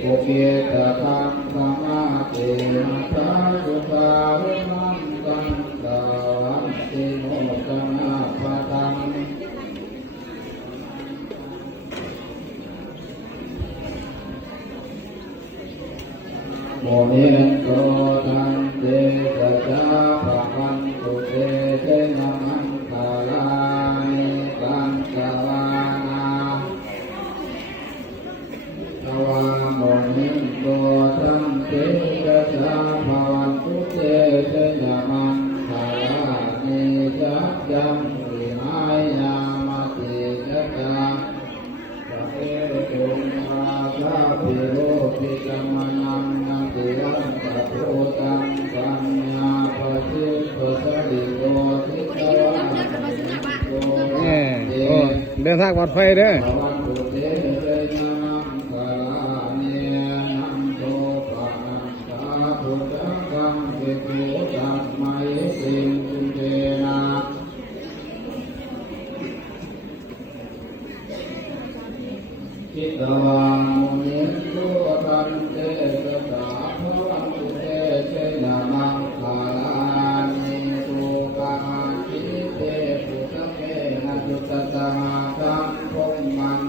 โอเกตธรรมธรรมะเตนะทาสุขะวิมังกันตาวันติโนตนะปะทังโมนิโตตันเตสัจจาภะวันตุเตเตนะมันตาลานิกันตวานาตวาโมนิโตตันเตสัจจาภะวันตุเตเตนะมันตาลานิสัจจังวิมายามติสัจจาปะเตตุมมาสาภิโรภิกมนังเดินทางปลอดภัยเด้อทิตวามุนิโตตันเตสสะภะวันตุเตเชนะมังคาลานิสุปะหาทิเตปุตะเกนะจุตตะหะสัมภุมัน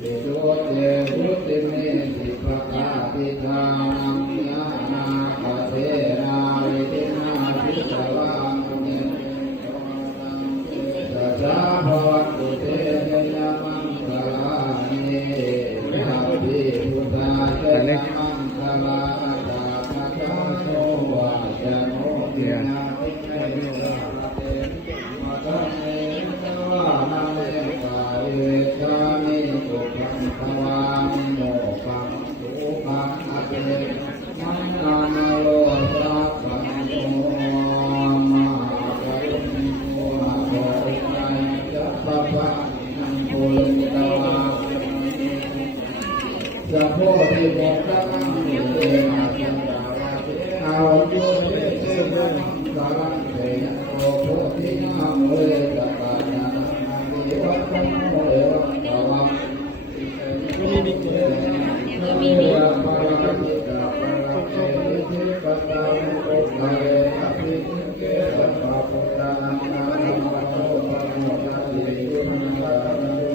ปิโตเตวุติเมสิภะกาติทานังญาณาปะเทนาวิตินาภิกขวามุนิโตตันเตสสะภะวันตุเตเชนะมังคาลาสัพพะทิโมกะมังเตนะสังฆาอาวุโยเตเตนะสารังเตนะโอโพธินะโมเรตะปะญานะเดวัตโมเรวัตตวังมีปะระกิตะปะระเกติปะตาโอตะเรอะภิเกสัพพะพุทธานังนานัมมะโตปะโมทะติยุนตะนะ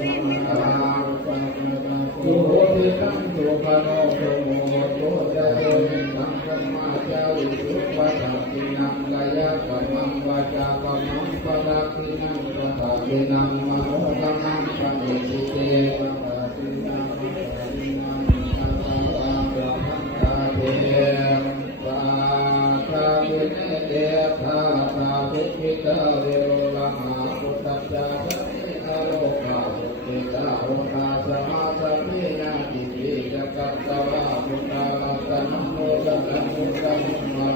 ตุโหติตังตุปะโนโภโมโตจะโตมิสังสัมมาจาวิสุปะทังตินังกายะกัมมังวาจากัมมังปะทังตินังปะทังตินังมโนกัมมังปะเนติเตปะทังตินังปะทังตินังสังฆังวะปะทังตาเตปะทาวิเนเตภาตาภิกขิตาเวโรละหะพุทธัสสะสัพพิอโลกาสุขิตาโอตาสมาสัพพินาทิปิจักตตวะพุทธาลัตนะโมตัสสะพุทธังมา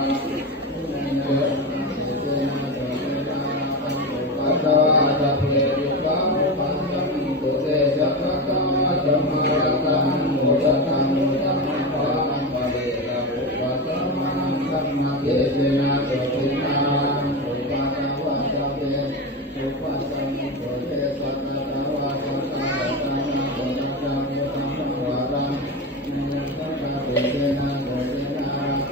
ปัตตาสัพเพยุปะปัสสังตุเตสัพพะตาธัมมาตังโมตัสสะโมตัสสะภะคะวะเตอะภุปัสสะมังสัมมาเตเสนะโสตินาโสภะคะวะตะเตโสภะสัมโมเตสัพพะตาวะสัพพะตานะโสตัสสะโมตัสสะวะตังสัพพะเตเสนะโสตินาโส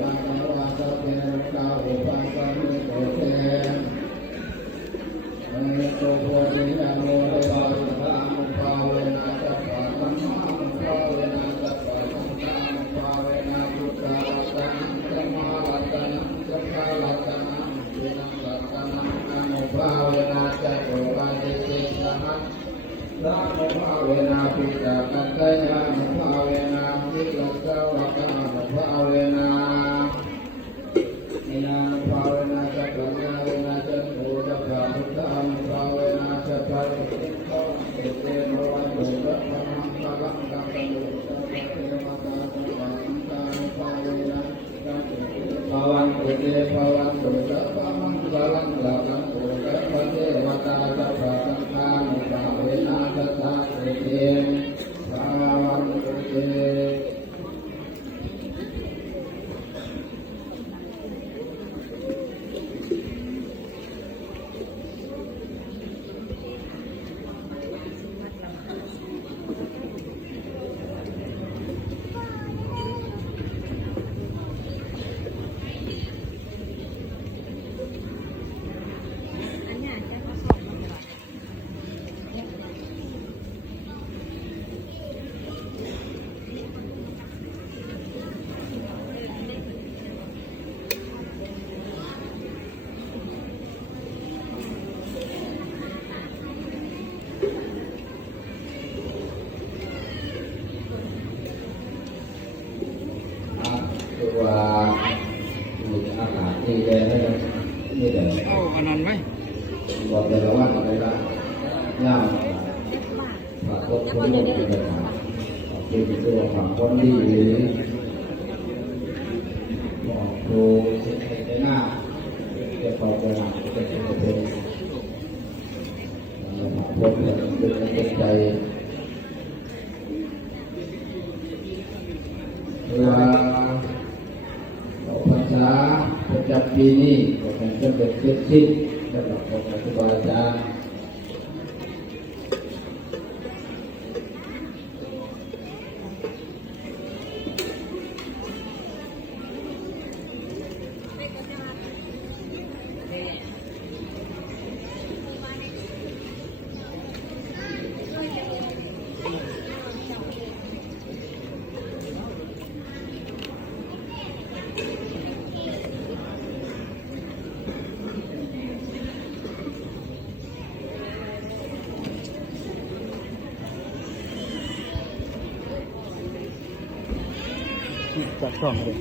ภะคะวะตะเตกาอุปัสสะมิโตเตโตโพธินะโมเรวะสุภามุภาเวนะสัพพะธัมมามุภาเวนะสัพพะสังฆามุภาเวนะพุทธารัตนังธัมมารัตนังสังฆารัตนังวินังรัตนังอนุภาเวนะจัตโตปาติเตสะหัสสะนุภาเวนะปิตากัตตยานุภาเวนะวิโลกวะกะนุภาเวนะอินานุภาเวนะจัตตยาเวนะจัตโตจักขะพุทธานุภาเวนะจัตตะติโตเอเตโนวันโตระมะหังสะลังกังกังโลสัพพะเทวตาสัพพะสังฆานุภาเวนะจัตโตภวันตุเตภวันตุสัพพะมังสะลังกังกังโลสัพพะเทวตาสัพพะสังฆานุภาเวนะจัตตะติเตภวันตุเต ว่ามีอาหารที่แดงได้นี่แต่ เอาอันนั้นไหม บอกเลยว่าอะไรบ้างย่างผักต้นทุนเป็นแบบไหนเป็นตัวผักต้นดีหรือบอกดูในหน้าจะตอบไปหลังจะเป็นผักต้นเป็นใจเวลาภาษาประจำปีนี้ก็เป็นต้นแบบสิ้นสำหรับครูบาอาจารย์จัดช่องเลย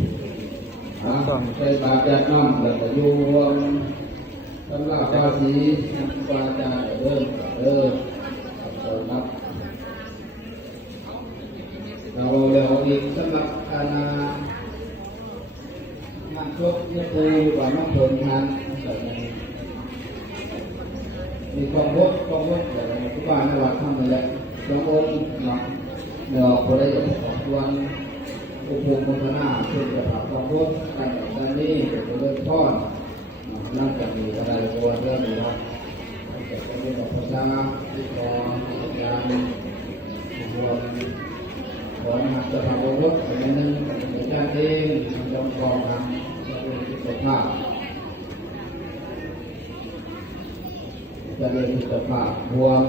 ใช้บาจัดน้อมแล้วก็อยู่รวมสำหรับภาษีครูบาอาจารย์เริ่มรับเราแล้วอีกสำหรับงานชกนี่คือว่าน้องผลทานมีความวดแต่ครูบาในวัดทำไปแล้วสององค์เนาะเดี๋ยวพอได้จากของวันอุปโภคพัฒนาเพื่อจะปรับความวดการจัดการนี้จะเริ่มทอดนั่งจากมีอะไรตัวเรื่องนี้นะจะเป็นแบบภาษาที่กองการรวมของหัตถะอาวุธเป็นหนึ่งเป็นการเองจำกองทำจะเป็นสุขภาพจะเป็นสุขภาพรวม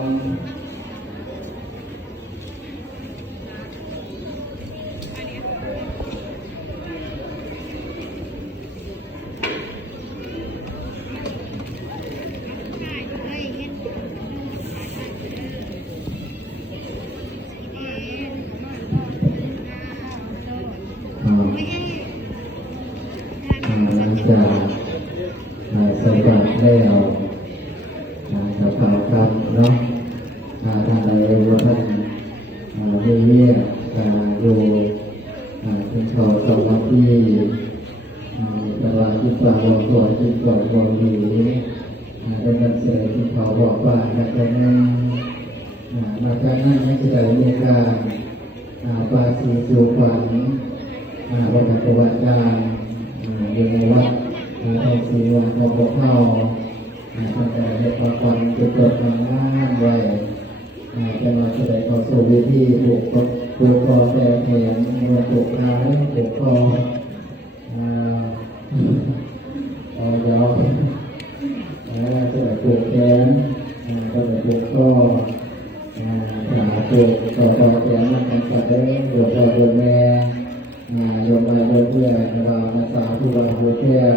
หลังจากสำหรับแล้วสภาวกรรมเนาะทางใดว่าท่านมีเยี่ยอยู่ถึงเขาสวัสดีตลาดที่ฝั่งวงตัวที่ก่อนวงดีได้นำเสนอที่เขาบอกว่าจากนั้นมาจากนั้นไม่จะได้มีการปาสีจูฝันวันอัตวัจารอยู่ในวัดในสีวันของพวกเขาตั้งแต่ในความฝันจุดจบงานไว้จะมาแสดงต่อสู่วิธีบุกคอแต่แขนวันบุกขาบุกคอเอายาวจะได้บุกแขนจะได้บุกคอขาบุกต่อแขนมันจะได้บุกคอบุกแม่โยมไปโดยเพื่อนเรามาสาวผู้บริโภคแก้ว